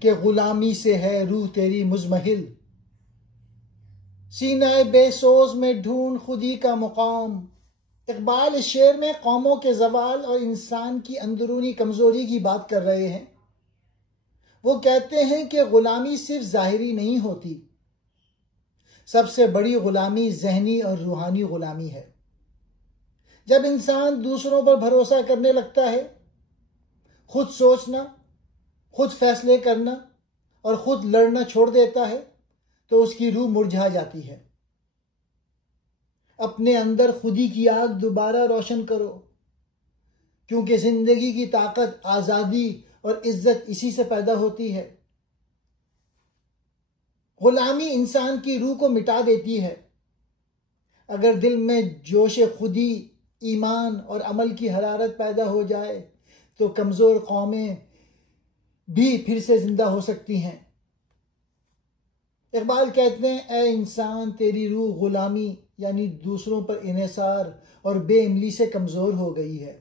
کہ غلامی سے ہے روح تیری مزمحل، سینہ بے سوز میں ڈھونڈ خودی کا مقام۔ اقبال اس شعر میں قوموں کے زوال اور انسان کی اندرونی کمزوری کی بات کر رہے ہیں۔ وہ کہتے ہیں کہ غلامی صرف ظاہری نہیں ہوتی، سب سے بڑی غلامی ذہنی اور روحانی غلامی ہے۔ جب انسان دوسروں پر بھروسہ کرنے لگتا ہے، خود سوچنا، خود فیصلے کرنا اور خود لڑنا چھوڑ دیتا ہے تو اس کی روح مرجھا جاتی ہے۔ اپنے اندر خودی کی آگ دوبارہ روشن کرو، کیونکہ زندگی کی طاقت، آزادی اور عزت اسی سے پیدا ہوتی ہے۔ غلامی انسان کی روح کو مٹا دیتی ہے۔ اگر دل میں جوش خودی، ایمان اور عمل کی حرارت پیدا ہو جائے تو کمزور قومیں بھی پھر سے زندہ ہو سکتی ہیں۔ اقبال کہتے ہیں، اے انسان تیری روح غلامی یعنی دوسروں پر انحصار اور بے عملی سے کمزور ہو گئی ہے۔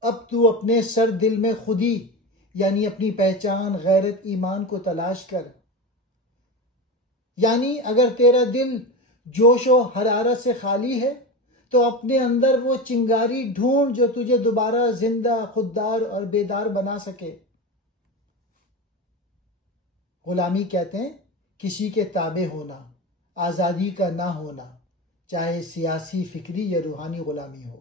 اب تو اپنے سر دل میں خودی یعنی اپنی پہچان، غیرت، ایمان کو تلاش کر۔ یعنی اگر تیرا دل جوش و حرارت سے خالی ہے تو اپنے اندر وہ چنگاری ڈھونڈ جو تجھے دوبارہ زندہ، خوددار اور بیدار بنا سکے۔ غلامی کہتے ہیں کسی کے تابع ہونا، آزادی کا نہ ہونا، چاہے سیاسی، فکری یا روحانی غلامی ہو۔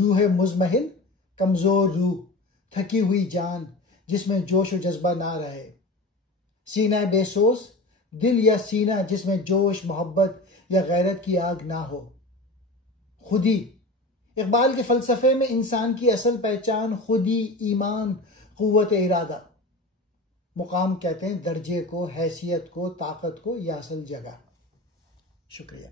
روح مزمحل، کمزور روح، تھکی ہوئی جان جس میں جوش و جذبہ نہ رہے۔ سینہ بے سوز، دل یا سینہ جس میں جوش، محبت یا غیرت کی آگ نہ ہو۔ خودی، اقبال کے فلسفے میں انسان کی اصل پہچان خودی، ایمان، قوت ارادہ۔ مقام کہتے ہیں درجے کو، حیثیت کو، طاقت کو یا اصل جگہ۔ شکریہ۔